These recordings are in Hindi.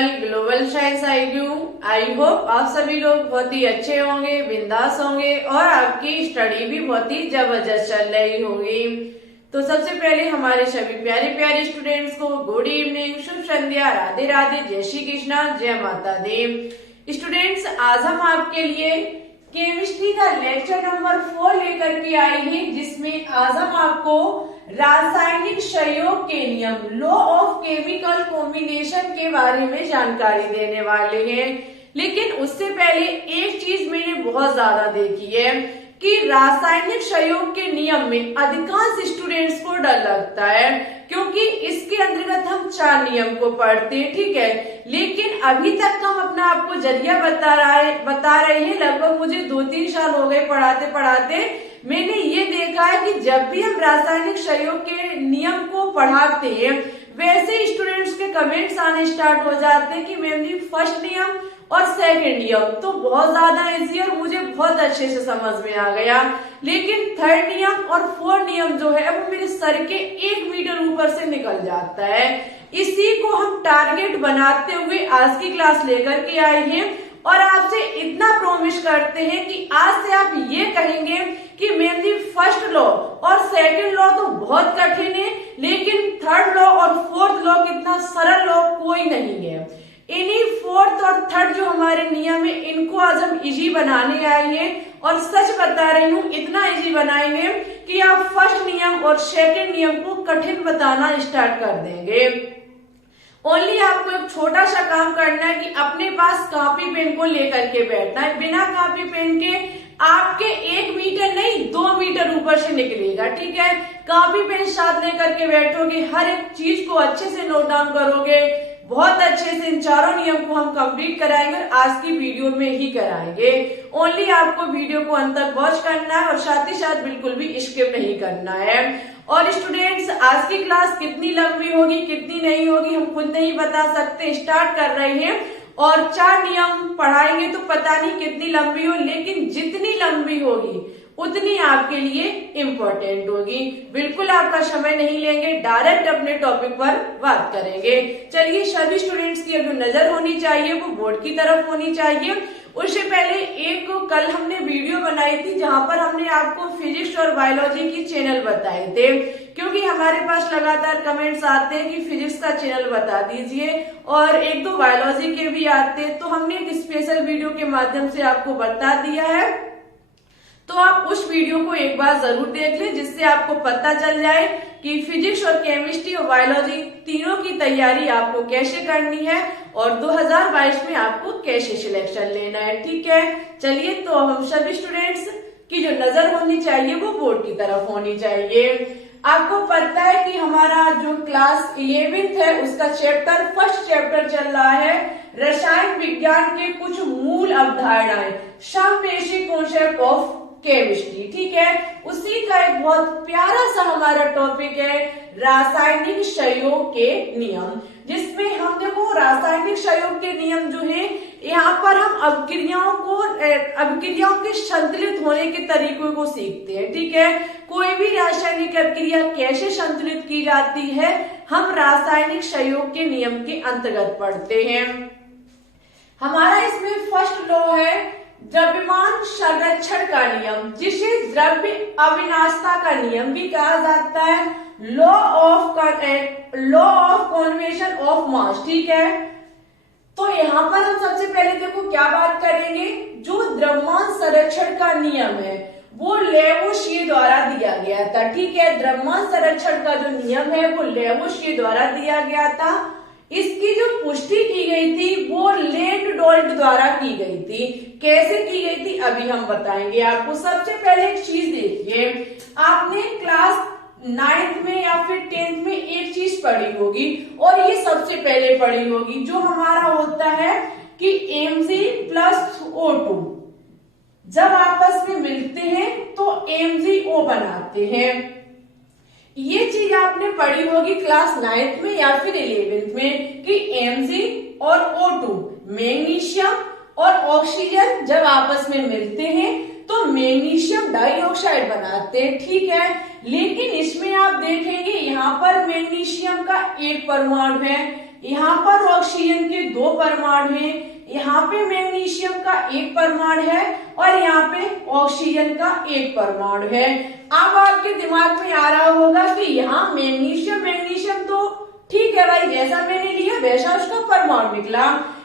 Channel global science IQ। I hope आप सभी लोग बहुत ही अच्छे होंगे, बिंदास होंगे और आपकी स्टडी भी बहुत ही जबरदस्त चल रही होगी। तो सबसे पहले हमारे सभी प्यारे प्यारे स्टूडेंट्स को गुड इवनिंग, शुभ संध्या, राधे राधे, जय श्री कृष्णा, जय माता दी। स्टूडेंट्स, आज हम आपके लिए केमिस्ट्री का लेक्चर नंबर 4 लेकर के आए हैं, जिसमें आज हम आपको रासायनिक संयोग के नियम, लॉ ऑफ केमिकल कॉम्बिनेशन के बारे में जानकारी देने वाले हैं। लेकिन उससे पहले एक चीज मैंने बहुत ज्यादा देखी है कि रासायनिक संयोग के नियम में अधिकांश स्टूडेंट्स को डर लगता है, क्योंकि इसके अंतर्गत हम 4 नियम को पढ़ते हैं, ठीक है। लेकिन अभी तक हम अपना आपको जरिया बता रहे हैं। लगभग मुझे 2-3 साल हो गए पढ़ाते पढ़ाते। मैंने ये देखा है कि जब भी हम रासायनिक संयोग के नियम को पढ़ाते हैं, वैसे स्टूडेंट्स के कमेंट्स आने स्टार्ट हो जाते हैं कि मैम जी फर्स्ट नियम और सेकंड नियम तो बहुत ज्यादा इजी और मुझे बहुत अच्छे से समझ में आ गया, लेकिन थर्ड नियम और फोर्थ नियम जो है वो मेरे सर के 1 मीटर ऊपर से निकल जाता है। इसी को हम टारगेट बनाते हुए आज की क्लास लेकर के आए हैं और आपसे इतना प्रॉमिस करते हैं कि आज से आप ये कहेंगे कि मैम जी फर्स्ट लॉ और सेकंड लॉ तो बहुत कठिन है, लेकिन थर्ड लॉ और फोर्थ लॉ कितना सरल लॉ कोई नहीं है। इन्हीं फोर्थ और थर्ड जो हमारे नियम है, इनको आज हम इजी बनाने आए हैं और सच बता रही हूँ इतना इजी बनाएंगे कि आप फर्स्ट नियम और सेकंड नियम को कठिन बताना स्टार्ट कर देंगे। ओनली आपको एक छोटा सा काम करना है कि अपने पास कॉपी पेन को लेकर के बैठना है। बिना कॉपी पेन के आपके 1 मीटर नहीं 2 मीटर ऊपर से निकलेगा, ठीक है। कॉपी पेन साथ लेकर के बैठोगे, हर एक चीज को अच्छे से नोट डाउन करोगे, बहुत अच्छे से इन 4 नियम को हम कंप्लीट कराएंगे और आज की वीडियो में ही कराएंगे। ओनली आपको वीडियो को अंत तक वॉच करना है और साथ ही साथ बिल्कुल भी स्किप नहीं करना है। और स्टूडेंट्स, आज की क्लास कितनी लंबी होगी कितनी नहीं होगी हम खुद नहीं बता सकते, स्टार्ट कर रहे हैं और 4 नियम पढ़ाएंगे तो पता नहीं कितनी लंबी हो, लेकिन जितनी लंबी होगी उतनी आपके लिए इम्पोर्टेंट होगी। बिल्कुल आपका समय नहीं लेंगे, डायरेक्ट अपने टॉपिक पर बात करेंगे। चलिए, सभी स्टूडेंट्स की जो नजर होनी चाहिए वो बोर्ड की तरफ होनी चाहिए। उससे पहले एक कल हमने वीडियो बनाई थी जहां पर हमने आपको फिजिक्स और बायोलॉजी की चैनल बताए थे, क्योंकि हमारे पास लगातार कमेंट्स आते हैं कि फिजिक्स का चैनल बता दीजिए और 1-2 बायोलॉजी के भी आते हैं। तो हमने एक स्पेशल वीडियो के माध्यम से आपको बता दिया है, तो आप उस वीडियो को एक बार जरूर देख लें, जिससे आपको पता चल जाए कि फिजिक्स और केमिस्ट्री और बायोलॉजी तीनों की तैयारी आपको कैसे करनी है और 2022 में आपको कैसे सिलेक्शन लेना है, ठीक है। चलिए, तो हम सभी स्टूडेंट्स की जो नजर होनी चाहिए वो बोर्ड की तरफ होनी चाहिए। आपको पता है कि हमारा जो क्लास 11th है उसका फर्स्ट चैप्टर चल रहा है रसायन विज्ञान के कुछ मूल अवधारणाएं, some basic concept of chemistry, ठीक है। उसी का एक बहुत प्यारा सा हमारा टॉपिक है रासायनिक संयोग के नियम, जिसमें हम देखो रासायनिक संयोग के नियम जो है यहाँ पर हम अभिक्रियाओं के संतुलित होने के तरीकों को सीखते हैं, ठीक है। कोई भी रासायनिक अभिक्रिया कैसे संतुलित की जाती है हम रासायनिक संयोग के नियम के अंतर्गत पढ़ते हैं। हमारा इसमें फर्स्ट लॉ है द्रव्यमान संरक्षण का नियम, जिसे द्रव्य अविनाशता का नियम भी कहा जाता है, law of conservation of mass, ठीक है। तो यहाँ पर हम सबसे पहले देखो क्या बात करेंगे, जो द्रव्यमान संरक्षण का नियम है वो लेवोसियर द्वारा दिया गया था, ठीक है। द्रव्यमान संरक्षण का जो नियम है वो लेवोसियर द्वारा दिया गया था। इसकी जो पुष्टि की गई थी वो लैंड-डॉल्ट द्वारा की गई थी। कैसे की गई थी अभी हम बताएंगे आपको। सबसे पहले एक चीज देखिए, आपने क्लास 9th में या फिर 10th में एक चीज पढ़ी होगी और ये सबसे पहले पढ़ी होगी, जो हमारा होता है कि Mg+O2 जब आपस में मिलते हैं तो MgO बनाते हैं। ये चीज आपने पढ़ी होगी क्लास 9th में या फिर 11th में कि Mg और O2 मैग्नीशियम और ऑक्सीजन जब आपस में मिलते हैं तो मैग्नीशियम डाइऑक्साइड बनाते हैं, ठीक है। लेकिन इसमें आप देखेंगे यहाँ पर मैग्नीशियम का 1 परमाणु है, यहाँ पर ऑक्सीजन के 2 दो परमाणु हैं। यहाँ पे मैग्नीशियम का एक परमाणु है और यहाँ पे ऑक्सीजन का एक परमाणु है। अब आपके दिमाग में आ रहा होगा कि यहाँ मैग्नीशियम तो ठीक है भाई, जैसा मैंने लिया वैसा उसका परमाणु निकला,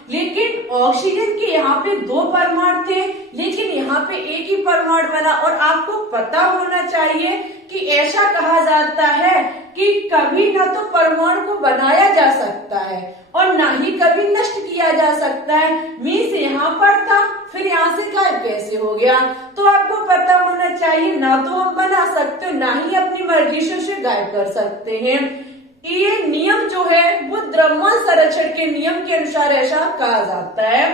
लेकिन ऑक्सीजन के यहाँ पे दो परमाणु थे लेकिन यहाँ पे एक ही परमाणु बना। और आपको पता होना चाहिए कि ऐसा कहा जाता है कि कभी ना तो परमाणु को बनाया जा सकता है और ना ही कभी नष्ट किया जा सकता है। मीन्स यहाँ पर था फिर यहाँ से गायब कैसे हो गया। तो आपको पता होना चाहिए ना तो हम बना सकते ना ही अपनी मर्जी से उसे गायब कर सकते हैं। ये नियम जो है वो द्रव्यमान संरक्षण के नियम के अनुसार ऐसा कहा जाता है।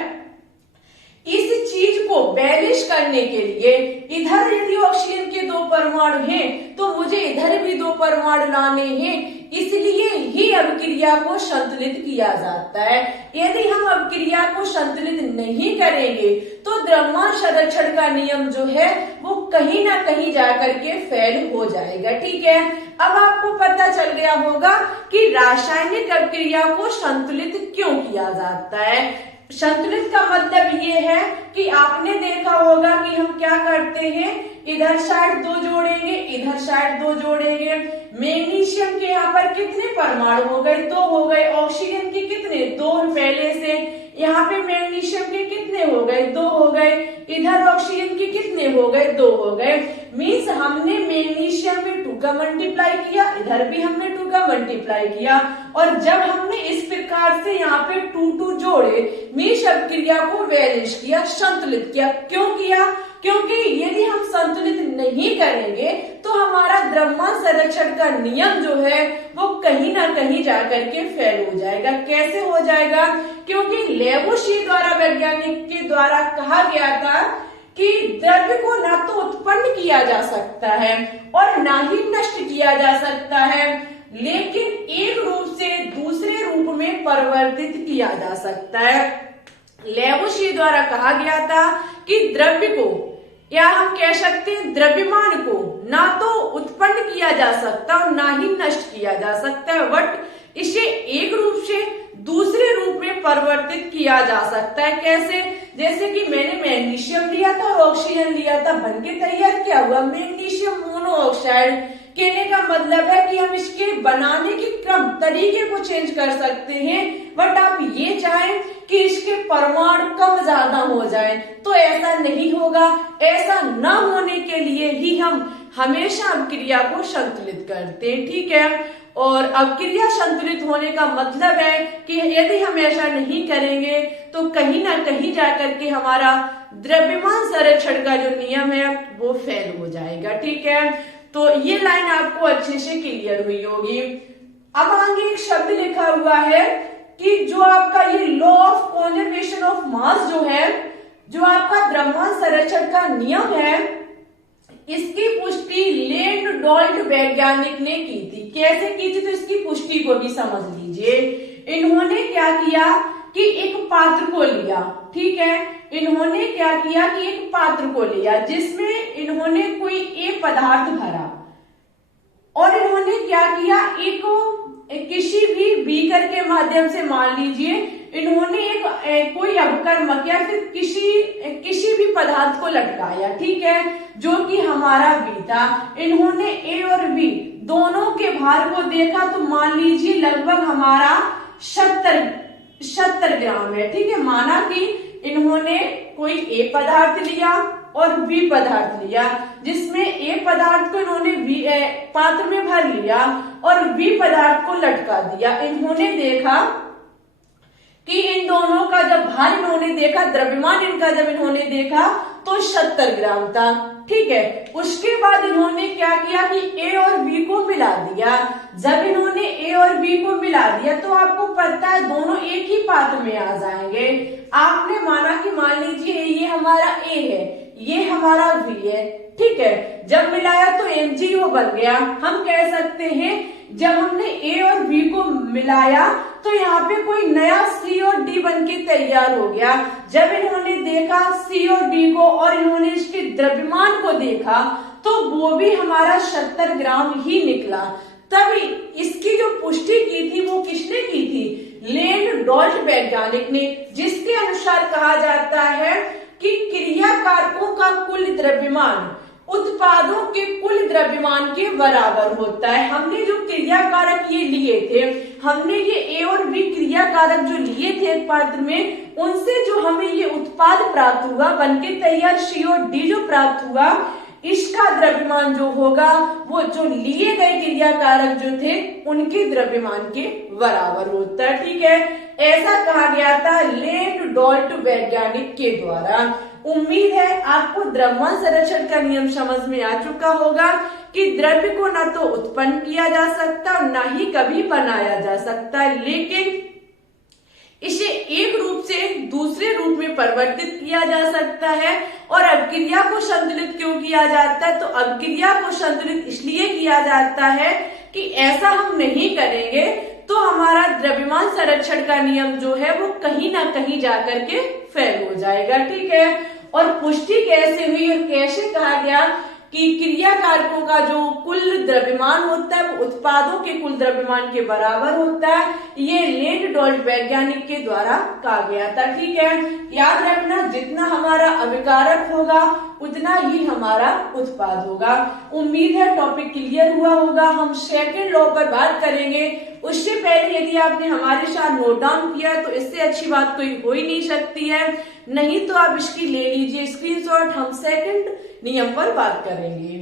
इस चीज को बैलेंस करने के लिए इधर यदि ऑक्सीजन के दो परमाणु हैं तो मुझे इधर भी दो परमाणु लाने हैं, इसलिए ही अभिक्रिया को संतुलित किया जाता है। यदि हम अभिक्रिया को संतुलित नहीं करेंगे तो द्रव्यमान संरक्षण का नियम जो है वो कहीं ना कहीं जाकर के फेल हो जाएगा। ठीक है, अब आपको पता चल गया होगा कि रासायनिक अभिक्रिया को संतुलित क्यों किया जाता है। संतुलित का मतलब ये है कि आपने देखा होगा कि हम क्या करते हैं, इधर साइड दो जोड़ेंगे इधर साइड दो जोड़ेंगे। मैग्नीशियम के यहाँ पर कितने परमाणु हो गए, दो हो गए। ऑक्सीजन के कितने, दो पहले से। यहाँ पे मैग्नीशियम के कितने हो गए, दो हो गए। इधर ऑक्सीजन के कितने हो गए, दो हो गए। मीन्स हमने मैग्नीशियम में 2 का मल्टीप्लाई किया, इधर भी हमने 2 का मल्टीप्लाई किया। और जब हमने इस प्रकार से यहाँ पे 2 जोड़े मीन्स अभिक्रिया को बैलेंस किया, संतुलित किया। क्यों किया, क्योंकि यदि हम संतुलित नहीं करेंगे तो हमारा द्रव्यमान संरक्षण का नियम जो है वो कहीं ना कहीं जाकर के फेल हो जाएगा। कैसे हो जाएगा, क्योंकि लेबोसियर द्वारा वैज्ञानिक के द्वारा कहा गया था कि द्रव्य को ना तो उत्पन्न किया जा सकता है और ना ही नष्ट किया जा सकता है, लेकिन एक रूप से दूसरे रूप में परिवर्तित किया जा सकता है। लेबोसियर द्वारा कहा गया था कि द्रव्य को या हम कह सकते हैं द्रव्यमान को ना तो उत्पन्न किया जा सकता और ना ही नष्ट किया जा सकता है, बट इसे एक रूप से दूसरे रूप में परिवर्तित किया जा सकता है। कैसे, जैसे कि मैंने मैग्नीशियम लिया था और ऑक्सीजन लिया था, बनके तैयार क्या हुआ, मैग्नीशियम मोनोऑक्साइड। कहने का मतलब है कि हम इसके बनाने के क्रम तरीके को चेंज कर सकते हैं, बट आप ये चाहें कि इसके परमाणु कम ज्यादा हो जाए तो ऐसा नहीं होगा। ऐसा न होने के लिए ही हम हमेशा अभिक्रिया को संतुलित करते हैं। ठीक है, और अभिक्रिया संतुलित होने का मतलब है कि यदि हम ऐसा नहीं करेंगे तो कहीं ना कहीं जाकर के हमारा द्रव्यमान संरक्षण का जो नियम है वो फेल हो जाएगा। ठीक है, तो ये लाइन आपको अच्छे से क्लियर हुई होगी। अब आगे एक शब्द लिखा हुआ है कि जो आपका ये law of conservation of mass जो है, जो आपका द्रव्यमान संरक्षण का नियम है, इसकी पुष्टि लेंड-डॉल्ट वैज्ञानिक ने की थी। कैसे की थी, तो इसकी पुष्टि को भी समझ लीजिए। इन्होंने क्या किया कि एक पात्र को लिया। ठीक है, इन्होंने क्या किया कि एक पात्र को लिया जिसमें इन्होंने कोई एक पदार्थ भरा और इन्होंने क्या किया, एक किसी भी बीकर के माध्यम से मान लीजिए इन्होंने एक कोई अपकर्मक या फिर किसी भी पदार्थ को लटकाया। ठीक है, जो कि हमारा बी था। इन्होंने ए और बी दोनों के भार को देखा तो मान लीजिए लगभग हमारा 70 ग्राम है। ठीक है, माना कि इन्होंने कोई ए पदार्थ लिया और बी पदार्थ लिया, जिसमें ए पदार्थ को इन्होंने पात्र में भर लिया और बी पदार्थ को लटका दिया। इन्होंने देखा कि इन दोनों का जब भार इन्होंने देखा, द्रव्यमान इनका जब इन्होंने देखा तो 70 ग्राम था। ठीक है, उसके बाद इन्होंने क्या किया कि ए और बी को मिला दिया। जब इन्होंने ए और बी को मिला दिया तो आपको पता है दोनों एक ही पात्र में आ जाएंगे। आपने माना कि मान लीजिए ये हमारा ए है, ये हमारा बी है। ठीक है, जब मिलाया तो MgO बन गया। हम कह सकते हैं जब हमने ए और बी को मिलाया तो यहाँ पे कोई नया सी और डी बन के तैयार हो गया। जब इन्होंने देखा सी और डी को और इन्होंने इसके द्रव्यमान को देखा तो वो भी हमारा 70 ग्राम ही निकला। तब इसकी जो पुष्टि की थी वो किसने की थी, लेन डॉल्ट वैज्ञानिक ने, जिसके अनुसार कहा जाता है कि क्रिया कारकों का कुल द्रव्यमान उत्पादों के कुल द्रव्यमान के बराबर होता है। हमने जो क्रिया कारक ये लिए थे, हमने ये ए और बी क्रिया कारक जो लिए थे एक पात्र में, उनसे जो हमें ये उत्पाद प्राप्त हुआ बनके तैयार सी और डी जो प्राप्त हुआ, इसका द्रव्यमान जो होगा वो जो लिए गए क्रिया कारक जो थे उनके द्रव्यमान के बराबर होता है। ठीक है, ऐसा कहा गया था लेन डॉल्ट वैज्ञानिक के द्वारा। उम्मीद है आपको द्रव्यमान संरक्षण का नियम समझ में आ चुका होगा कि द्रव्य को न तो उत्पन्न किया जा सकता न ही कभी बनाया जा सकता, लेकिन इसे एक रूप से दूसरे रूप में परिवर्तित किया जा सकता है। और अभिक्रिया को संतुलित क्यों किया जाता है? तो अभिक्रिया को संतुलित इसलिए किया जाता है कि ऐसा हम नहीं करेंगे तो हमारा द्रव्यमान संरक्षण का नियम जो है वो कहीं ना कहीं जाकर के फेल हो जाएगा। ठीक है, और पुष्टि कैसे हुई और कैसे कहा गया कि क्रिया कारकों का जो कुल द्रव्यमान होता है वो उत्पादों के कुल द्रव्यमान के बराबर होता है, ये लेन डॉल्ट वैज्ञानिक के द्वारा कहा गया था। ठीक है, याद रखना जितना हमारा अभिकारक होगा उतना ही हमारा उत्पाद होगा। उम्मीद है टॉपिक क्लियर हुआ होगा। हम सेकंड लॉ पर बात करेंगे, उससे पहले यदि आपने हमारे साथ नोट डाउन किया तो इससे अच्छी बात कोई हो ही नहीं सकती है, नहीं तो आप इसकी ले लीजिए स्क्रीनशॉट। हम सेकंड नियम पर बात करेंगे।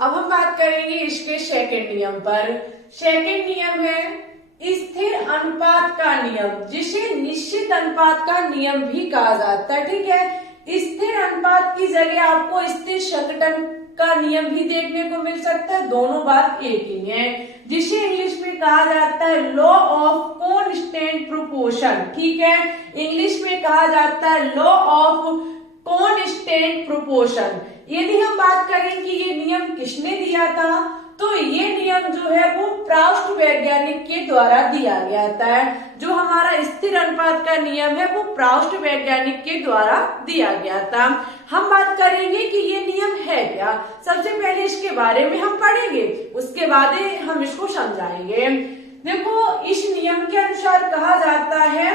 अब हम बात करेंगे इसके सेकंड नियम पर। सेकंड नियम है स्थिर अनुपात का नियम, जिसे निश्चित अनुपात का नियम भी कहा जाता है। ठीक है, स्थिर अनुपात की जगह आपको स्थिर संघटन का नियम भी देखने को मिल सकता है, दोनों बात एक ही है, जिसे इंग्लिश में कहा जाता है लॉ ऑफ कांस्टेंट प्रोपोर्शन। ठीक है, इंग्लिश में कहा जाता है लॉ ऑफ कांस्टेंट प्रोपोर्शन। यदि हम बात करें कि ये नियम किसने दिया था, तो ये नियम जो है वो प्राउस्ट वैज्ञानिक के द्वारा दिया गया था। जो हमारा स्थिर अनुपात का नियम है वो प्राउस्ट वैज्ञानिक के द्वारा दिया गया था। हम बात करेंगे कि ये नियम है क्या। सबसे पहले इसके बारे में हम पढ़ेंगे, उसके बाद हम इसको समझाएंगे। देखो, इस नियम के अनुसार कहा जाता है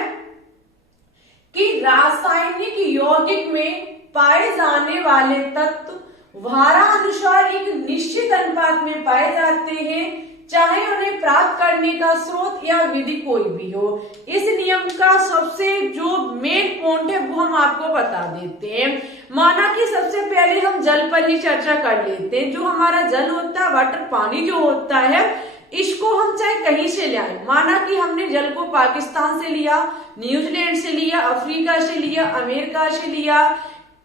कि रासायनिक यौगिक में पाए जाने वाले तत्व भारानुसार एक निश्चित अनुपात में पाए जाते हैं, चाहे उन्हें प्राप्त करने का स्रोत या विधि कोई भी हो। इस नियम का सबसे जो मेन पॉइंट है वो हम आपको बता देते हैं। माना कि सबसे पहले हम जल पर ही चर्चा कर लेते हैं। जो हमारा जल होता है, वाटर पानी जो होता है, इसको हम चाहे कहीं से ले आए। माना कि हमने जल को पाकिस्तान से लिया, न्यूजीलैंड से लिया, अफ्रीका से लिया, अमेरिका से लिया,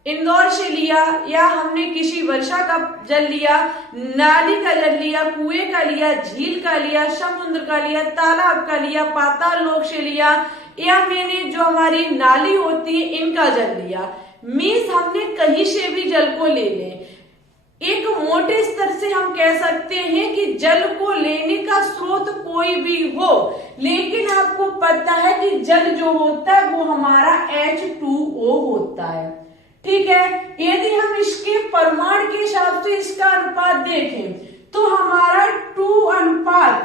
इंदौर से लिया, या हमने किसी वर्षा का जल लिया, नाली का जल लिया, कुएं का लिया, झील का लिया, समुद्र का लिया, तालाब का लिया, पाताल लोक से लिया, या मैंने जो हमारी नाली होती है इनका जल लिया। मीन्स हमने कहीं से भी जल को ले लें। एक मोटे स्तर से हम कह सकते हैं कि जल को लेने का स्रोत कोई भी हो, लेकिन आपको पता है कि जल जो होता है वो हमारा H2O होता है। ठीक है, यदि हम इसके परिमाण के हिसाब से इसका अनुपात देखें तो हमारा 2:1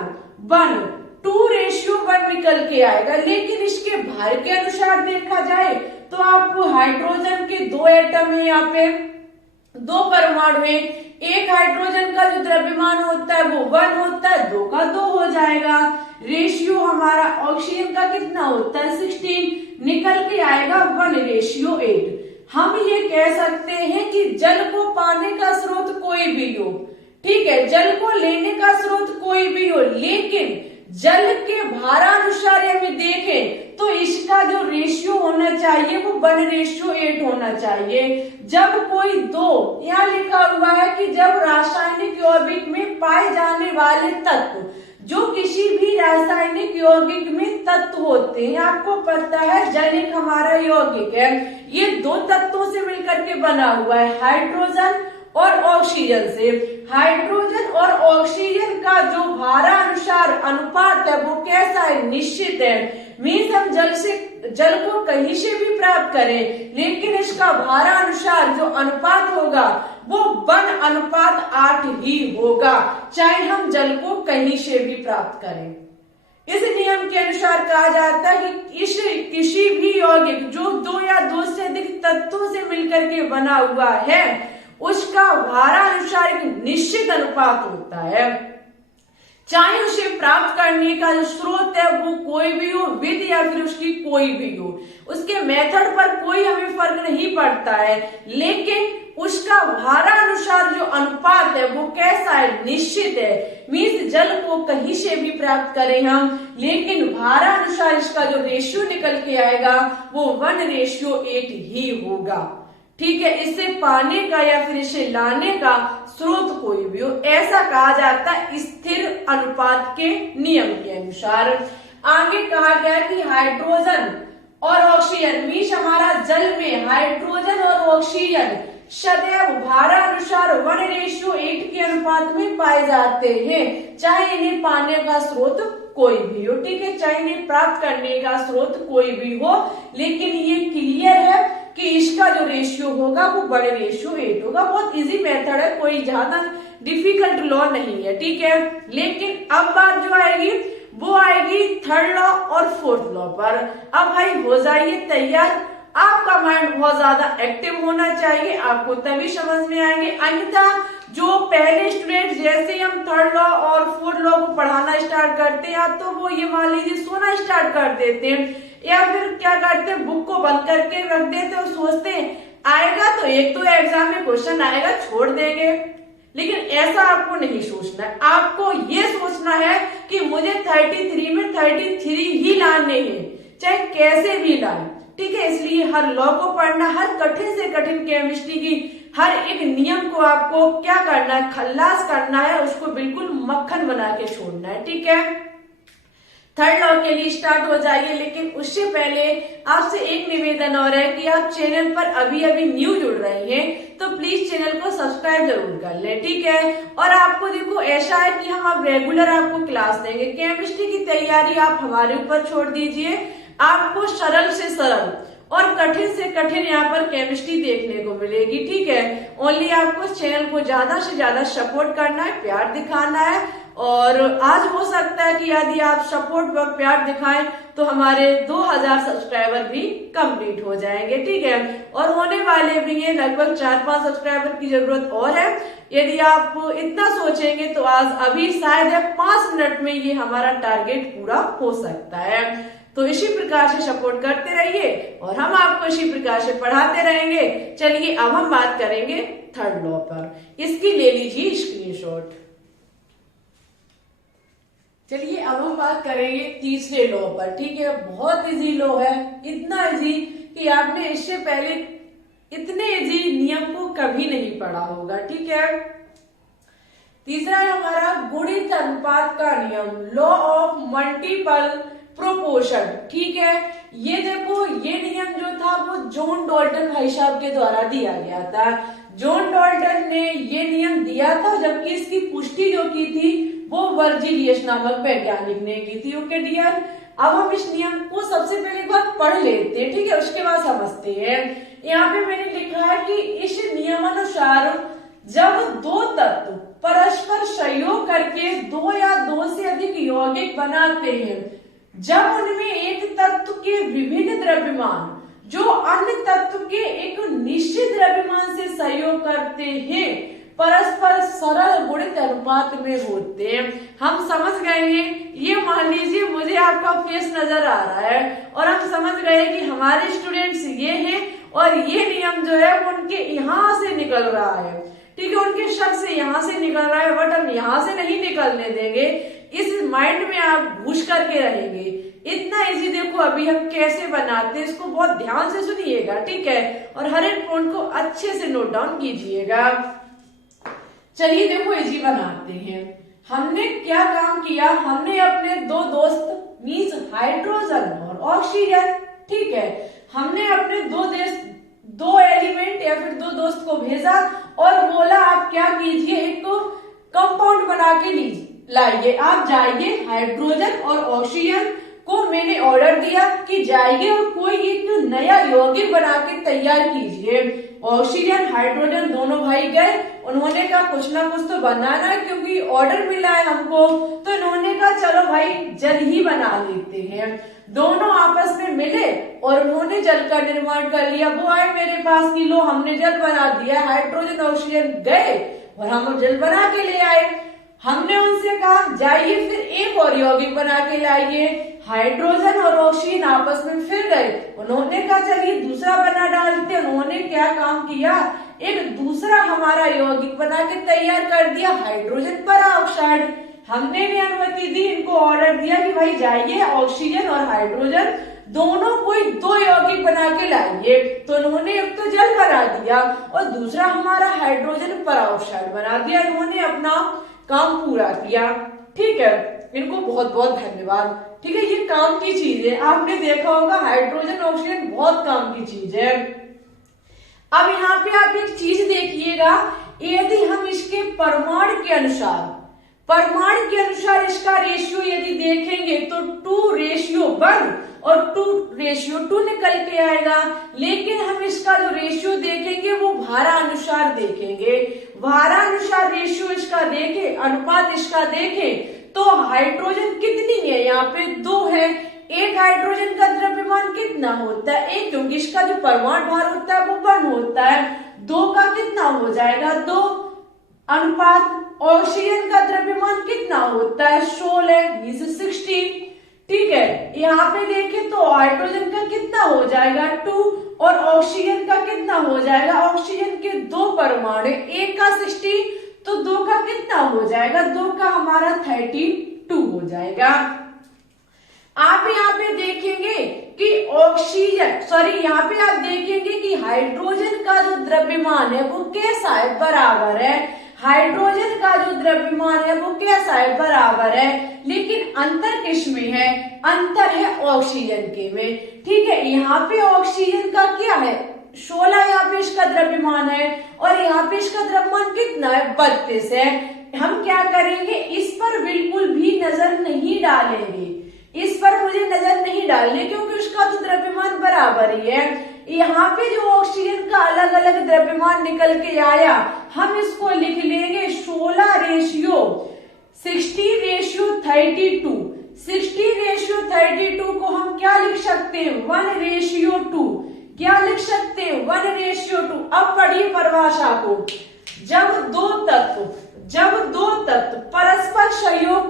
2:1 निकल के आएगा। लेकिन इसके भार के अनुसार देखा जाए तो आपको हाइड्रोजन के 2 एटम है, यहाँ पे 2 परमाणु है। एक हाइड्रोजन का जो द्रव्यमान होता है वो 1 होता है, 2 का 2 हो जाएगा। रेशियो हमारा ऑक्सीजन का कितना होता है 16, निकल के आएगा 1:8। हम ये कह सकते हैं कि जल को पाने का स्रोत कोई भी हो, ठीक है, जल को लेने का स्रोत कोई भी हो, लेकिन जल के भारानुसार हमें देखें तो इसका जो रेशियो होना चाहिए वो 1:8 होना चाहिए। जब कोई 2, यहाँ लिखा हुआ है कि जब रासायनिक यौगिक में पाए जाने वाले तत्व, जो किसी भी रासायनिक यौगिक में तत्व होते हैं, आपको पता है जल एक हमारा यौगिक है, ये 2 तत्वों से मिलकर के बना हुआ है, हाइड्रोजन और ऑक्सीजन से। हाइड्रोजन और ऑक्सीजन का जो भारानुसार अनुपात है वो कैसा है, निश्चित है। मीन्स हम जल को कहीं से भी प्राप्त करें, लेकिन इसका भारानुसार जो अनुपात होगा वो 1:8 ही होगा, चाहे हम जल को कहीं से भी प्राप्त करें। इस नियम के अनुसार कहा जाता है कि किसी भी यौगिक जो 2 या 2 से अधिक तत्वों से मिलकर के बना हुआ है उसका भारानुसार एक निश्चित अनुपात होता है, चाहे उसे प्राप्त करने का जो स्रोत है वो कोई भी हो, विधि या फिर उसकी कोई भी हो, उसके मेथड पर कोई हमें फर्क नहीं पड़ता है, लेकिन उसका भारानुसार जो अनुपात है वो कैसा है, निश्चित है। मीन्स जल को कहीं से भी प्राप्त करें हम, लेकिन भारानुसार इसका जो रेशियो निकल के आएगा वो 1:8 ही होगा। ठीक है, इसे पाने का या फिर इसे लाने का स्रोत कोई भी हो, ऐसा कहा जाता है स्थिर अनुपात के नियम के अनुसार। आगे कहा गया कि हाइड्रोजन और ऑक्सीजन, मीन्स हमारा जल में हाइड्रोजन और ऑक्सीजन सदैव भारानुसार 1:8 के अनुपात में पाए जाते हैं, चाहे इन्हें पाने का स्रोत कोई भी हो। ठीक है, चाहे इन्हें प्राप्त करने का स्रोत कोई भी हो, लेकिन ये क्लियर है कि इसका जो रेशियो होगा वो 1:8 होगा। बहुत इजी मेथड है, कोई ज्यादा डिफिकल्ट लॉ नहीं है। ठीक है, लेकिन अब बात जो आएगी वो आएगी थर्ड लॉ और फोर्थ लॉ पर। अब भाई हो जाइए तैयार, आपका माइंड बहुत ज्यादा एक्टिव होना चाहिए, आपको तभी समझ में आएंगे। अन्यथा जो पहले स्टूडेंट जैसे हम थर्ड लॉ और फोर्थ लॉ को पढ़ाना स्टार्ट करते हैं तो वो ये मान लीजिए सोना स्टार्ट कर देते हैं, या फिर क्या करते हैं बुक को बंद करके रख देते और सोचते हैं आएगा तो एक तो एग्जाम में क्वेश्चन आएगा छोड़ देंगे। लेकिन ऐसा आपको नहीं सोचना है, आपको ये सोचना है कि मुझे 33 में 33 ही लाने हैं, चाहे कैसे भी लाए। ठीक है, इसलिए हर लॉ को पढ़ना, हर कठिन से कठिन केमिस्ट्री की हर एक नियम को आपको क्या करना है, खल्लास करना है, उसको बिल्कुल मक्खन बना के छोड़ना है। ठीक है, थर्ड लॉ के लिए स्टार्ट हो जाइए। लेकिन उससे पहले आपसे एक निवेदन और है कि आप चैनल पर अभी अभी न्यू जुड़ रहे हैं तो प्लीज चैनल को सब्सक्राइब जरूर कर ले। ठीक है, और आपको देखो ऐसा है कि हम अब रेगुलर आपको क्लास देंगे, केमिस्ट्री की तैयारी आप हमारे ऊपर छोड़ दीजिए। आपको सरल से सरल और कठिन से कठिन यहाँ पर केमिस्ट्री देखने को मिलेगी। ठीक है, ओनली आपको चैनल को ज्यादा से ज्यादा सपोर्ट करना है, प्यार दिखाना है। और आज हो सकता है कि यदि आप सपोर्ट और प्यार दिखाएं तो हमारे 2000 सब्सक्राइबर भी कंप्लीट हो जाएंगे। ठीक है, और होने वाले भी हैं, लगभग 4-5 सब्सक्राइबर की जरूरत और है। यदि आप इतना सोचेंगे तो आज अभी शायद 5 मिनट में ये हमारा टारगेट पूरा हो सकता है। तो इसी प्रकार से सपोर्ट करते रहिए और हम आपको इसी प्रकार से पढ़ाते रहेंगे। चलिए अब हम बात करेंगे थर्ड लॉ पर, इसकी ले लीजिए स्क्रीनशॉट। चलिए अब हम बात करेंगे तीसरे लॉ पर। ठीक है, बहुत इजी लॉ है, इतना इजी कि आपने इससे पहले इतने इजी नियम को कभी नहीं पढ़ा होगा। ठीक है, तीसरा है हमारा गुणित अनुपात का नियम, लॉ ऑफ मल्टीपल प्रोपोर्शन। ठीक है, ये देखो ये नियम जो था वो जॉन डाल्टन भाई साहब के द्वारा दिया गया था। जॉन डाल्टन ने ये नियम दिया था, जबकि इसकी पुष्टि जो की थी वो वर्जिलियस नामक वैज्ञानिक ने की थी। ओके डियर, अब हम इस नियम को सबसे पहले एक बार पढ़ लेते हैं। ठीक है, उसके बाद समझते हैं। यहाँ पे मैंने लिखा है कि इस नियमानुसार जब 2 तत्व परस्पर सहयोग करके 2 या 2 से अधिक यौगिक बनाते हैं, जब उनमें एक तत्व के विभिन्न द्रव्यमान जो अन्य तत्व के एक निश्चित द्रव्यमान से सहयोग करते हैं परस्पर सरल गुणित अनुपात में होते हैं। हम समझ गए हैं, ये मान लीजिए मुझे आपका फेस नजर आ रहा है और हम समझ गए कि हमारे स्टूडेंट्स ये हैं और ये नियम जो है वो उनके यहाँ से निकल रहा है। ठीक है, उनके शक से यहाँ से निकल रहा है, बट हम यहाँ से नहीं निकलने देंगे। इस माइंड में आप घुस करके रहेंगे। इतना इजी देखो अभी हम कैसे बनाते हैं, इसको बहुत ध्यान से सुनिएगा। ठीक है, और हर एक पॉइंट को अच्छे से नोट डाउन कीजिएगा। चलिए देखो इजी बनाते हैं। हमने क्या काम किया, हमने अपने 2 दोस्त मीन्स हाइड्रोजन और ऑक्सीजन, ठीक है, हमने अपने 2 एलिमेंट या फिर 2 दोस्त को भेजा और बोला आप क्या कीजिए, एक तो कंपाउंड बना के लाइए। आप जाइए हाइड्रोजन और ऑक्सीजन को मैंने ऑर्डर दिया कि जाइए और कोई एक नया यौगिक बना के तैयार कीजिए। ऑक्सीजन हाइड्रोजन दोनों भाई गए, उन्होंने कहा कुछ ना कुछ तो बनाना है क्योंकि ऑर्डर मिला है हमको, तो इन्होंने कहा चलो भाई जल ही बना लेते हैं। दोनों आपस में मिले और उन्होंने जल का निर्माण कर लिया। वो आए मेरे पास कि लो हमने जल बना दिया, हाइड्रोजन ऑक्सीजन गए और हम जल बना के ले आए। हमने उनसे कहा जाइए फिर एक और यौगिक बना के लाइए। हाइड्रोजन और ऑक्सीजन आपस में फिर गए, उन्होंने कहा चलिए दूसरा बना डालते। उन्होंने क्या काम किया, एक दूसरा हमारा यौगिक बना के तैयार कर दिया, हाइड्रोजन परऑक्साइड। हमने भी अनुमति दी, इनको ऑर्डर दिया कि भाई जाइए ऑक्सीजन और हाइड्रोजन दोनों कोई दो यौगिक बना के लाइए। तो उन्होंने एक तो जल बना दिया और दूसरा हमारा हाइड्रोजन परऑक्साइड बना दिया। इन्होंने अपना काम पूरा किया। ठीक है, इनको बहुत बहुत धन्यवाद। ठीक है, ये काम की चीज है, आपने देखा होगा हाइड्रोजन ऑक्सीजन बहुत काम की चीज है। अब यहाँ पे आप एक चीज देखिएगा, यदि हम इसके परमाणु के अनुसार इसका रेशियो यदि देखेंगे तो 2:1 और 2:2 निकल के आएगा। लेकिन हम इसका जो रेशियो देखेंगे वो भारानुसार देखेंगे। भारानुसार रेशियो इसका देखें, अनुपात इसका देखें तो हाइड्रोजन कितनी है, यहाँ पे 2 है। एक हाइड्रोजन का द्रव्यमान कितना होता है 1, क्योंकि इसका जो परमाणु भार होता है वो 1 होता है। 2 का कितना हो जाएगा 2 अनुपात ऑक्सीजन का द्रव्यमान कितना होता है 16 16। ठीक है, यहाँ पे देखें तो हाइड्रोजन का कितना हो जाएगा 2 और ऑक्सीजन का कितना हो जाएगा, ऑक्सीजन के 2 परमाणु, एक का 16 तो 2 का कितना हो जाएगा, 2 का हमारा 32 हो जाएगा। आप यहाँ पे देखेंगे कि यहाँ पे आप देखेंगे कि हाइड्रोजन का जो द्रव्यमान है वो कैसा है, बराबर है। हाइड्रोजन का जो द्रव्यमान है वो कैसा है, बराबर है। लेकिन अंतर किसमें है, अंतर है ऑक्सीजन के में। ठीक है, यहाँ पे ऑक्सीजन का क्या है 16, यहाँ पे इसका द्रव्यमान है और यहाँ पे इसका द्रव्यमान कितना है 32 है। हम क्या करेंगे, इस पर बिल्कुल भी नजर नहीं डालेंगे, इस पर मुझे नजर नहीं डालनी क्योंकि उसका तो द्रव्यमान बराबर ही है। यहाँ पे जो ऑक्सीजन का अलग अलग द्रव्यमान निकल के आया, हम इसको लिख लेंगे 16:32। 60:32 को हम क्या लिख सकते हैं 1:2। क्या लिख सकते हैं 1:2। अब पढ़िए परिभाषा को, जब दो तत्व परस्पर सहयोग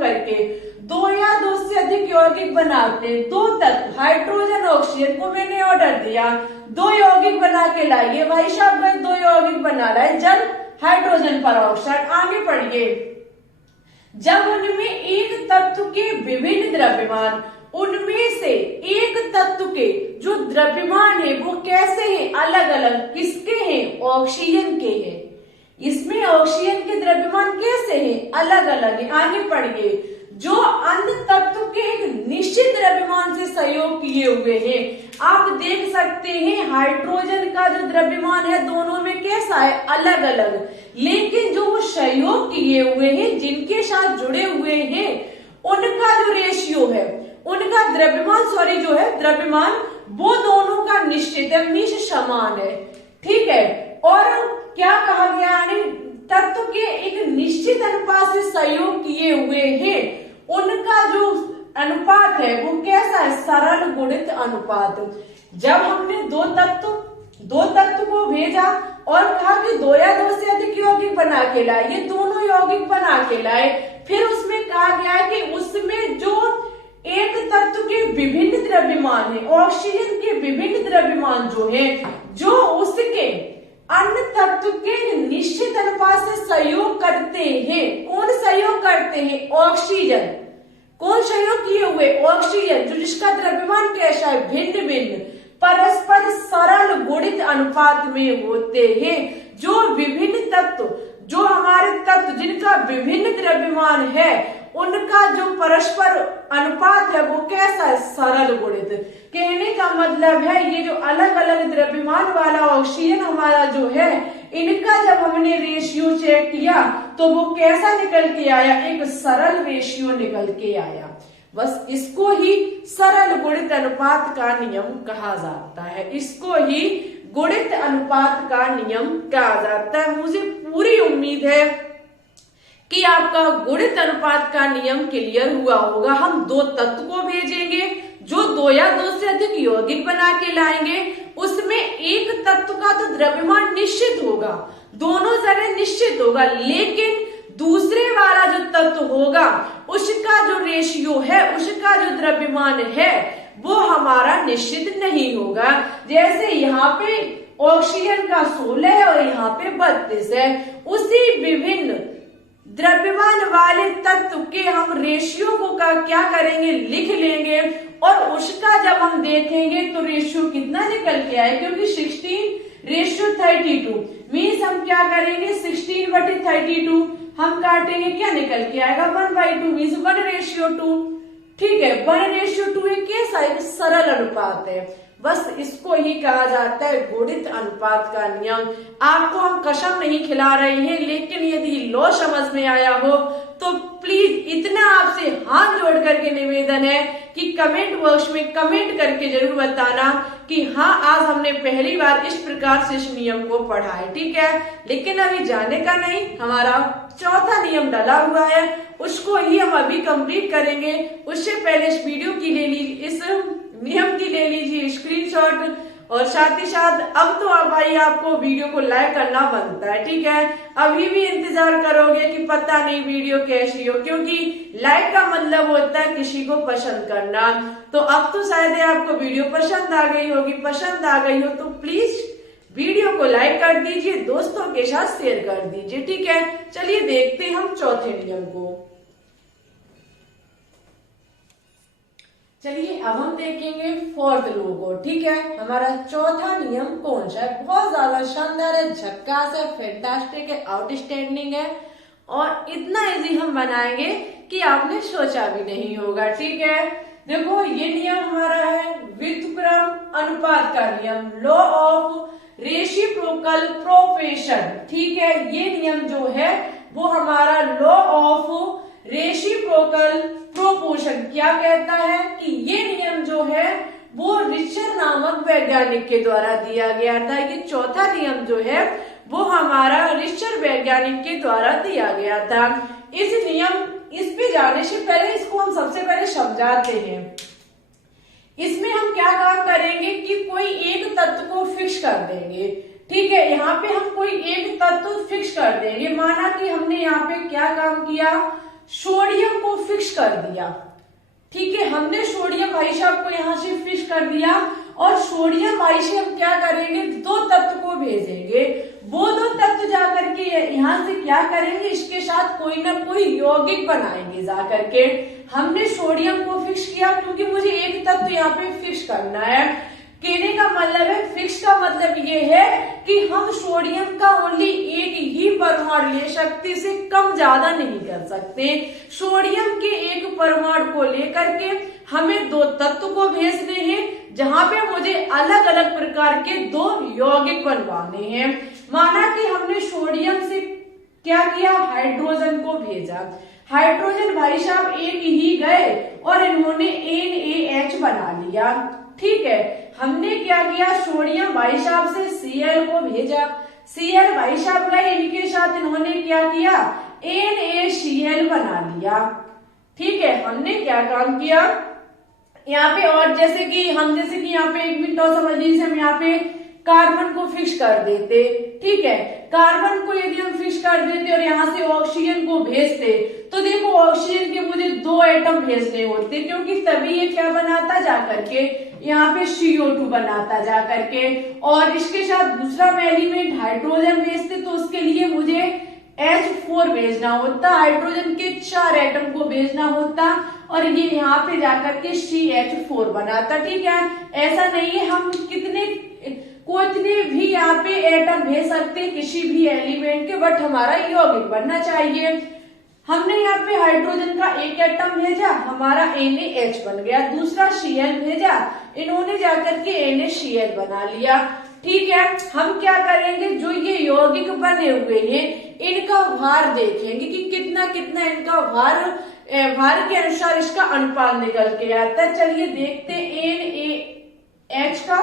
करके 2 या 2 से अधिक यौगिक बनाते हैं, 2 तत्व हाइड्रोजन ऑक्सीजन को मैंने ऑर्डर दिया 2 यौगिक बना के लाइए, भाई साहब 2 यौगिक बना लाए, जल हाइड्रोजन परऑक्साइड। आगे पढ़िए, जब उनमें एक तत्व के विभिन्न द्रव्यमान, उनमें से एक तत्व के जो द्रव्यमान है वो कैसे हैं, अलग अलग, किसके हैं, ऑक्सीजन के हैं। इसमें ऑक्सीजन के द्रव्यमान कैसे हैं, अलग अलग है। आगे पढ़िए, जो अन्य तत्व के एक निश्चित द्रव्यमान से सहयोग किए हुए हैं। आप देख सकते हैं हाइड्रोजन का जो द्रव्यमान है दोनों में कैसा है, अलग अलग, लेकिन जो वो सहयोग किए हुए हैं, जिनके साथ जुड़े हुए हैं, उनका जो रेशियो है, उनका द्रव्यमान वो दोनों का निश्चित है, मिश समान है। ठीक है, और क्या कहा गया, यानी तत्व के एक निश्चित अनुपात से सहयोग किए हुए हैं, उनका जो अनुपात है वो कैसा है, सरल गुणित अनुपात। जब हमने दो तत्व को भेजा और कहा कि 2 या 2 से अधिक यौगिक बना के लाए, ये दोनों यौगिक बना के लाए, फिर उसमें कहा गया है कि उसमें जो एक तत्व के विभिन्न द्रव्यमान है, ऑक्सीजन के विभिन्न द्रव्यमान जो है, जो उसके अन्य तत्व के निश्चित अनुपात से सहयोग करते हैं। कौन सहयोग करते हैं, ऑक्सीजन। कौन सहयोग किए हुए, ऑक्सीजन, जो जिसका द्रव्यमान कैसा है, भिन्न भिन्न, परस्पर सरल गुणित अनुपात में होते हैं। जो विभिन्न तत्व, जो हमारे तत्व जिनका विभिन्न द्रव्यमान है, उनका जो परस्पर अनुपात है वो कैसा है, सरल गुणित। कहने का मतलब है ये जो अलग अलग द्रव्यमान वाला ऑक्सीजन हमारा जो है, इनका जब हमने रेशियो चेक किया तो वो कैसा निकल के आया, एक सरल रेशियो निकल के आया। बस इसको ही सरल गुणित अनुपात का नियम कहा जाता है, इसको ही गुणित अनुपात का नियम कहा जाता है। मुझे पूरी उम्मीद है कि आपका गुणित अनुपात का नियम क्लियर हुआ होगा। हम दो तत्व को भेजेंगे, जो दो या दो से अधिक यौगिक बना के लाएंगे, उसमें एक तत्व का तो द्रव्यमान निश्चित होगा, दोनों जगह निश्चित होगा, लेकिन दूसरे वाला जो तत्व होगा उसका जो रेशियो है, उसका जो द्रव्यमान है, वो हमारा निश्चित नहीं होगा। जैसे यहाँ पे ऑक्सीजन का 16 है और यहाँ पे 32 है, उसी विभिन्न द्रव्यमान वाले तत्व के हम रेशियो को का क्या करेंगे, लिख लेंगे, और उसका जब हम देखेंगे तो रेशियो कितना निकल के आए, क्योंकि 16:32 मीन्स हम क्या करेंगे, 16/32 हम काटेंगे, क्या निकल के आएगा, 1/2 मीन्स 1:2। ठीक है, 1:2 एक कैसा एक सरल अनुपात है, बस इसको ही कहा जाता है गुणित अनुपात का नियम। आपको हम कसम नहीं खिला रहे हैं, लेकिन यदि लॉ समझ में आया हो तो प्लीज इतना आपसे हाथ जोड़ करके निवेदन है कि कमेंट बॉक्स में कमेंट करके जरूर बताना कि हाँ, आज हमने पहली बार इस प्रकार से इस नियम को पढ़ा है। ठीक है, लेकिन अभी जाने का नहीं, हमारा चौथा नियम डला हुआ है, उसको ही हम अभी कंप्लीट करेंगे। उससे पहले इस वीडियो की ले लीजिए, इस नियम की ले लीजिए स्क्रीनशॉट, और साथ ही साथ अब तो भाई आपको वीडियो को लाइक करना बनता है। ठीक है, अभी भी इंतजार करोगे कि पता नहीं वीडियो कैसी हो, क्योंकि लाइक का मतलब होता है किसी को पसंद करना। तो अब तो शायद आपको वीडियो पसंद आ गई होगी, पसंद आ गई हो तो प्लीज वीडियो को लाइक कर दीजिए, दोस्तों के साथ शेयर कर दीजिए। ठीक है, चलिए देखते हैं हम चौथे नियम को। चलिए अब हम देखेंगे फोर्थ लॉ को। ठीक है, हमारा चौथा नियम कौन सा है, बहुत ज्यादा शानदार है, झक्कास है, फैंटास्टिक है, आउटस्टैंडिंग है, और इतना इजी हम बनाएंगे कि आपने सोचा भी नहीं होगा। ठीक है, देखो ये नियम हमारा है व्युत्क्रम अनुपात का नियम, लॉ ऑफ रेसिप्रोकल प्रोपोर्शन। ठीक है, ये नियम जो है वो हमारा लॉ ऑफ रेसिप्रोकल प्रोपोर्शन क्या कहता है कि ये नियम जो है वो रिचर नामक वैज्ञानिक के द्वारा दिया गया था। ये चौथा नियम जो है वो हमारा रिचर वैज्ञानिक के द्वारा दिया गया था। इस पे जाने से पहले इसको हम सबसे पहले समझाते हैं। इसमें हम क्या काम करेंगे कि कोई एक तत्व को फिक्स कर देंगे। ठीक है, यहाँ पे हम कोई एक तत्व फिक्स कर देंगे। माना कि हमने यहाँ पे क्या काम किया, सोडियम को फिक्स कर दिया। ठीक है, हमने सोडियम भाई साहब को यहाँ से फिक्स कर दिया, और सोडियम भाई से हम क्या करेंगे, दो तत्व को भेजेंगे। वो दो तत्व जाकर के यहाँ से क्या करेंगे, इसके साथ कोई ना कोई यौगिक बनाएंगे जाकर के। हमने सोडियम को फिक्स किया क्योंकि मुझे एक तत्व यहाँ पे फिक्स करना है। कहने का मतलब है, फिक्स का मतलब ये है कि हम सोडियम का ओनली एक ही परमाणु ले सकते, इसे कम ज्यादा नहीं कर सकते। सोडियम के एक परमाणु को लेकर के हमें दो तत्व को भेजने हैं, जहां पे मुझे अलग अलग प्रकार के दो यौगिक बनवाने हैं। माना कि हमने सोडियम से क्या किया, हाइड्रोजन को भेजा। हाइड्रोजन भाई साहब एक ही गए और इन्होंने NaH बना लिया। ठीक है, हमने क्या किया, सोडियम भाई साहब से Cl को भेजा। Cl भाई साहब गए, इनके साथ इन्होंने क्या किया, NaCl बना लिया। ठीक है, हमने क्या काम किया यहाँ पे, और जैसे कि यहाँ पे 1 मिनट और समझ लीजिए, हम यहाँ पे कार्बन को फिक्स कर देते। ठीक है, कार्बन को यदि हम फिक्स कर देते और यहाँ से ऑक्सीजन को भेजते, तो देखो ऑक्सीजन के मुझे 2 एटम भेजने होते, क्योंकि तभी ये क्या बनाता जाकर के, यहाँ पे CO2 बनाता जाकर के, और इसके साथ दूसरा एलिमेंट हाइड्रोजन भेजते तो उसके लिए मुझे H4 भेजना होता, हाइड्रोजन के 4 एटम को भेजना होता, और ये यहाँ पे जाकर के CH4 बनाता। ठीक है, ऐसा नहीं है हम कितने भी यहाँ पे एटम भेज सकते किसी भी एलिमेंट के, बट हमारा यौगिक बनना चाहिए। हमने यहाँ पे हाइड्रोजन का एक एटम भेजा, हमारा NaH बन गया, दूसरा Cl भेजा, इन्होंने जाकर के NaCl बना लिया। ठीक है, हम क्या करेंगे, जो ये यौगिक बने हुए हैं इनका भार देखेंगे कि कितना कितना इनका भार के अनुसार इसका अनुपात निकल के आता है। चलिए देखते NaH का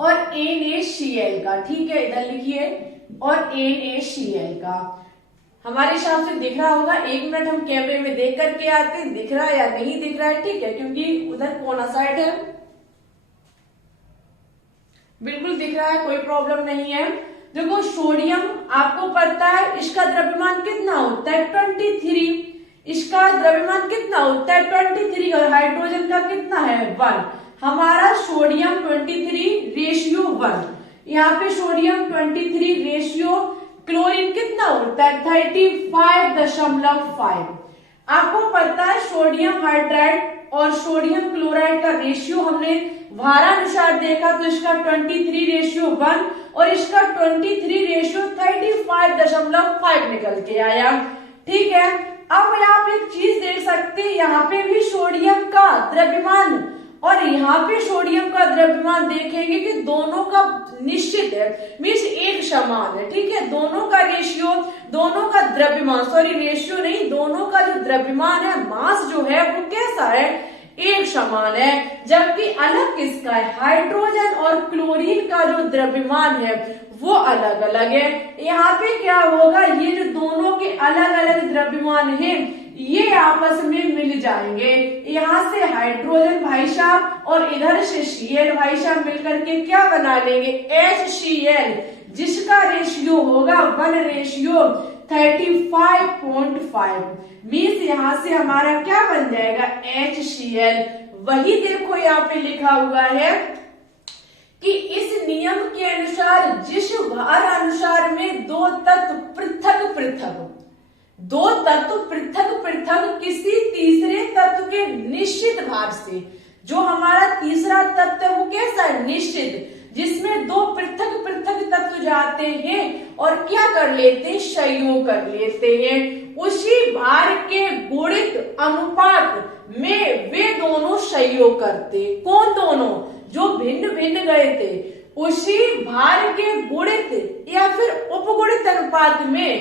और NaCl का, ठीक है, इधर लिखिए, और NaCl का। हमारे हिसाब से दिख रहा होगा, 1 मिनट हम कैमरे में देख करके आते हैं, दिख रहा है या नहीं दिख रहा है, ठीक है, क्योंकि उधर कोना साइड है। बिल्कुल दिख रहा है, कोई प्रॉब्लम नहीं है। देखो सोडियम आपको पता है इसका द्रव्यमान कितना होता है 23, इसका द्रव्यमान कितना होता है 23, और हाइड्रोजन का कितना है 1। हमारा सोडियम 23:1, यहाँ पे सोडियम 23 क्लोरीन कितना होता है 35.5। आपको पता है सोडियम हाइड्राइड और सोडियम क्लोराइड का रेशियो हमने भारानुसार देखा, तो इसका 23:1 और इसका 23:35.5 निकल के आया, ठीक है। अब आप एक चीज देख सकते हैं, यहाँ पे भी सोडियम का द्रव्यमान और यहाँ पे सोडियम का द्रव्यमान देखेंगे कि दोनों का निश्चित है, मीन्स एक समान है, ठीक है। दोनों का रेशियो, दोनों का द्रव्यमान, सॉरी रेशियो नहीं, दोनों का जो द्रव्यमान है, मास जो है वो कैसा है, एक समान है। जबकि अलग किसका है, हाइड्रोजन और क्लोरीन का जो द्रव्यमान है वो अलग अलग है। यहाँ पे क्या होगा, ये जो दोनों के अलग अलग द्रव्यमान है ये आपस में मिल जाएंगे। यहाँ से हाइड्रोजन भाई साहब और इधर से Cl भाई साहब मिलकर के क्या बना लेंगे, HCl, जिसका रेशियो होगा 1:35.5। मीन्स यहाँ से हमारा क्या बन जाएगा HCl। वही देखो यहाँ पे लिखा हुआ है कि इस नियम के अनुसार जिस भार अनुसार में दो तत्व पृथक पृथक किसी तीसरे तत्व के निश्चित भार से, जो हमारा तीसरा तत्व है वो कैसा है, निश्चित, जिसमें दो पृथक पृथक तत्व जाते हैं और क्या कर लेते हैं, संयोग कर लेते हैं, उसी भार के गुणित अनुपात में वे दोनों संयोग करते। कौन दोनों, जो भिन्न भिन्न गए थे, उसी भार के गुणित या फिर उपगुणित अनुपात में,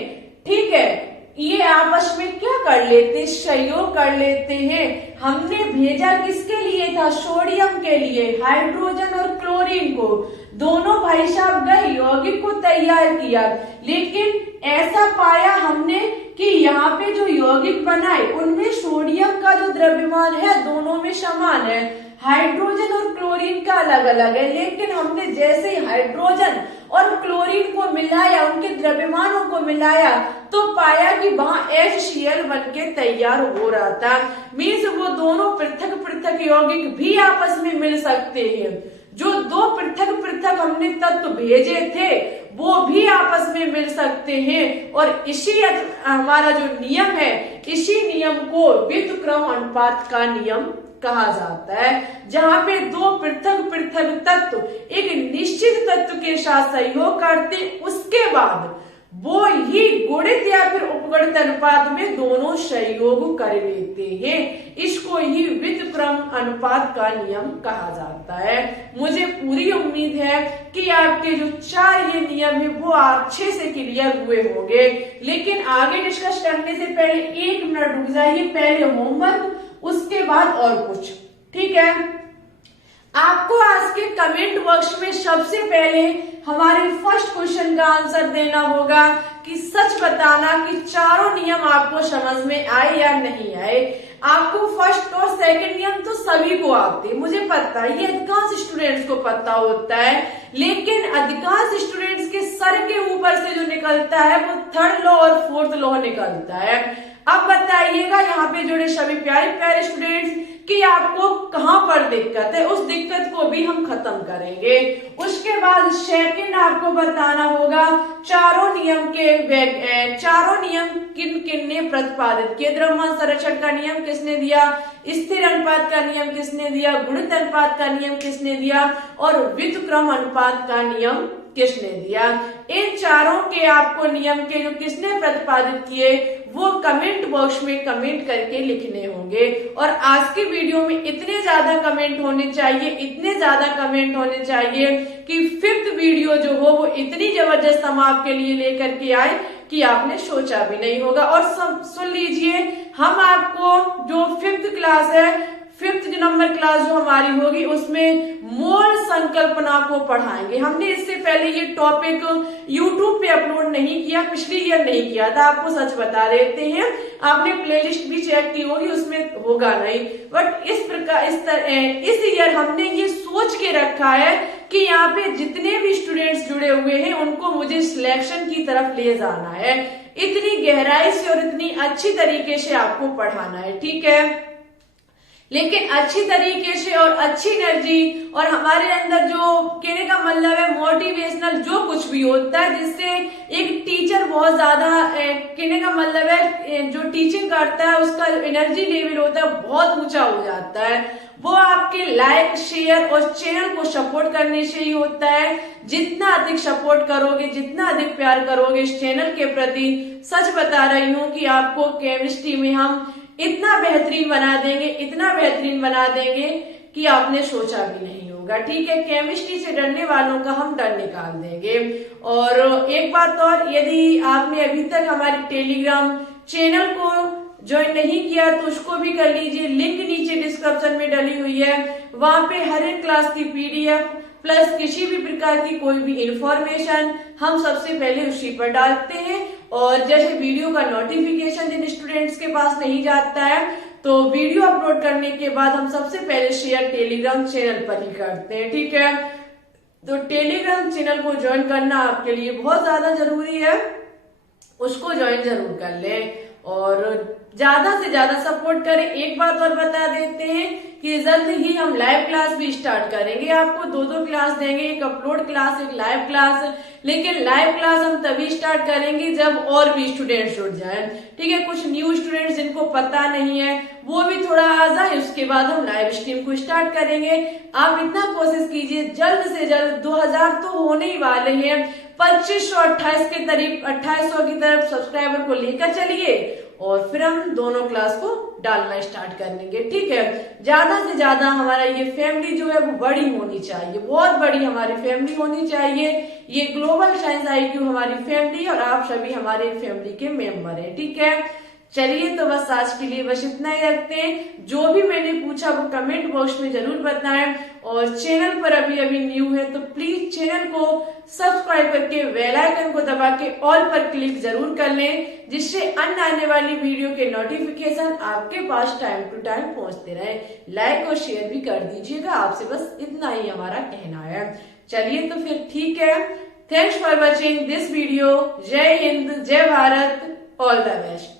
ठीक है, ये आपस में क्या कर लेते, संयोग कर लेते हैं। हमने भेजा किसके लिए था, सोडियम के लिए, हाइड्रोजन और क्लोरीन को, दोनों भाई साहब गए यौगिक को तैयार किया, लेकिन ऐसा पाया हमने कि यहाँ पे जो यौगिक बनाए उनमें सोडियम का जो द्रव्यमान है दोनों में समान है, हाइड्रोजन और क्लोरीन का अलग अलग है। लेकिन हमने जैसे ही हाइड्रोजन और क्लोरीन को मिलाया, उनके द्रव्यमानों को मिलाया, तो पाया कि वहां HCl बनके तैयार हो रहा था। मीन्स वो दोनों पृथक पृथक यौगिक भी आपस में मिल सकते हैं। जो दो पृथक पृथक हमने तत्व भेजे थे वो भी आपस में मिल सकते हैं। और इसी हमारा जो नियम है, इसी नियम को व्युत्क्रम अनुपात का नियम कहा जाता है, जहाँ पे दो पृथक पृथक तत्व एक निश्चित तत्व के साथ सहयोग करते, उसके बाद वो ही गुणित या फिर उपगुणित अनुपात में दोनों सहयोग कर लेते हैं। इसको ही व्युत्क्रम अनुपात का नियम कहा जाता है। मुझे पूरी उम्मीद है कि आपके जो 4 ये नियम है वो अच्छे से क्लियर हुए होंगे। लेकिन आगे डिस्कस करने से पहले 1 मिनट रुक जाइए, पहले होमवर्क, उसके बाद और कुछ, ठीक है। आपको आज के कमेंट बॉक्स में सबसे पहले हमारे फर्स्ट क्वेश्चन का आंसर देना होगा कि सच बताना कि चारों नियम आपको समझ में आए या नहीं आए। आपको फर्स्ट और सेकंड नियम तो सभी को आते, मुझे पता है, ये अधिकांश स्टूडेंट्स को पता होता है, लेकिन अधिकांश स्टूडेंट्स के सर के ऊपर से जो निकलता है वो थर्ड लॉ और फोर्थ लॉ निकलता है। अब बताइएगा यहाँ पे जुड़े सभी प्यारे प्यारे स्टूडेंट्स कि आपको कहाँ पर दिक्कत है, उस दिक्कत को भी हम खत्म करेंगे। उसके बाद सेकंड आपको बताना होगा चारों नियम किन किन ने प्रतिपादित किए। द्रव्यमान संरक्षण का नियम किसने दिया, स्थिर अनुपात का नियम किसने दिया, गुणित अनुपात का नियम किसने दिया और व्युत्क्रम अनुपात का नियम किसने दिया। इन चारों के आपको नियम के जो किसने प्रतिपादित किए वो कमेंट बॉक्स में कमेंट करके लिखने होंगे। और आज की वीडियो में इतने ज्यादा कमेंट होने चाहिए, इतने ज्यादा कमेंट होने चाहिए कि 5th वीडियो जो हो वो इतनी जबरदस्त हम आपके लिए लेकर के आए कि आपने सोचा भी नहीं होगा। और सुन लीजिए, हम आपको जो 5th क्लास है 5th नंबर क्लास जो हमारी होगी उसमें मोल संकल्पना को पढ़ाएंगे। हमने इससे पहले ये टॉपिक यूट्यूब पे अपलोड नहीं किया, पिछली ईयर नहीं किया था, आपको सच बता देते हैं। आपने प्लेलिस्ट भी चेक की होगी, उसमें होगा नहीं। बट इस प्रकार इस ईयर हमने ये सोच के रखा है कि यहाँ पे जितने भी स्टूडेंट्स जुड़े हुए हैं उनको मुझे सिलेक्शन की तरफ ले जाना है, इतनी गहराई से और इतनी अच्छी तरीके से आपको पढ़ाना है, ठीक है। लेकिन अच्छी तरीके से और अच्छी एनर्जी और हमारे अंदर जो कहने का मतलब है मोटिवेशनल जो कुछ भी होता है, जिससे एक टीचर बहुत ज्यादा कहने का मतलब है जो टीचिंग करता है उसका एनर्जी लेवल होता है बहुत ऊंचा हो जाता है, वो आपके लाइक शेयर और चैनल को सपोर्ट करने से ही होता है। जितना अधिक सपोर्ट करोगे, जितना अधिक प्यार करोगे इस चैनल के प्रति, सच बता रही हूँ कि आपको केमिस्ट्री में हम इतना बेहतरीन बना देंगे, इतना बेहतरीन बना देंगे कि आपने सोचा भी नहीं होगा, ठीक है। केमिस्ट्री से डरने वालों का हम डर निकाल देंगे। और एक बात और, यदि आपने अभी तक हमारे टेलीग्राम चैनल को ज्वाइन नहीं किया तो उसको भी कर लीजिए, लिंक नीचे डिस्क्रिप्शन में डली हुई है। वहां पे हर एक क्लास की PDF प्लस किसी भी प्रकार की कोई भी इंफॉर्मेशन हम सबसे पहले उसी पर डालते हैं। और जैसे वीडियो का नोटिफिकेशन जिन स्टूडेंट्स के पास नहीं जाता है तो वीडियो अपलोड करने के बाद हम सबसे पहले शेयर टेलीग्राम चैनल पर ही करते हैं, ठीक है। तो टेलीग्राम चैनल को ज्वाइन करना आपके लिए बहुत ज्यादा जरूरी है, उसको ज्वाइन जरूर कर लें और ज्यादा से ज्यादा सपोर्ट करें। एक बात और बता देते हैं कि जल्द ही हम लाइव क्लास भी स्टार्ट करेंगे, आपको 2 क्लास देंगे, एक अपलोड क्लास, एक लाइव क्लास। लेकिन लाइव क्लास हम तभी स्टार्ट करेंगे जब और भी स्टूडेंट्स जुड़ जाएं, ठीक है। कुछ न्यू स्टूडेंट्स जिनको पता नहीं है वो भी थोड़ा आ जाए, उसके बाद हम लाइव स्ट्रीम को स्टार्ट करेंगे। आप इतना कोशिश कीजिए जल्द से जल्द 2000 तो होने ही वाले हैं, 2528 के करीब 2800 की तरफ सब्सक्राइबर को लेकर चलिए और फिर हम दोनों क्लास को डालना स्टार्ट कर लेंगे, ठीक है। ज्यादा से ज्यादा हमारा ये फैमिली जो है वो बड़ी होनी चाहिए, बहुत बड़ी हमारी फैमिली होनी चाहिए। ये ग्लोबल साइंस IQ हमारी फैमिली और आप सभी हमारे फैमिली के मेंबर हैं, ठीक है। चलिए तो बस आज के लिए बस इतना ही रखते हैं। जो भी मैंने पूछा वो कमेंट बॉक्स में जरूर बताएं और चैनल पर अभी न्यू है तो प्लीज चैनल को सब्सक्राइब करके बेल आइकन को दबा के ऑल पर क्लिक जरूर कर लें, जिससे अन्य आने वाली वीडियो के नोटिफिकेशन आपके पास टाइम टू टाइम पहुंचते रहे। लाइक और शेयर भी कर दीजिएगा, आपसे बस इतना ही हमारा कहना है। चलिए तो फिर ठीक है। Thanks for watching this video. जय हिंद, जय भारत, ऑल द बेस्ट।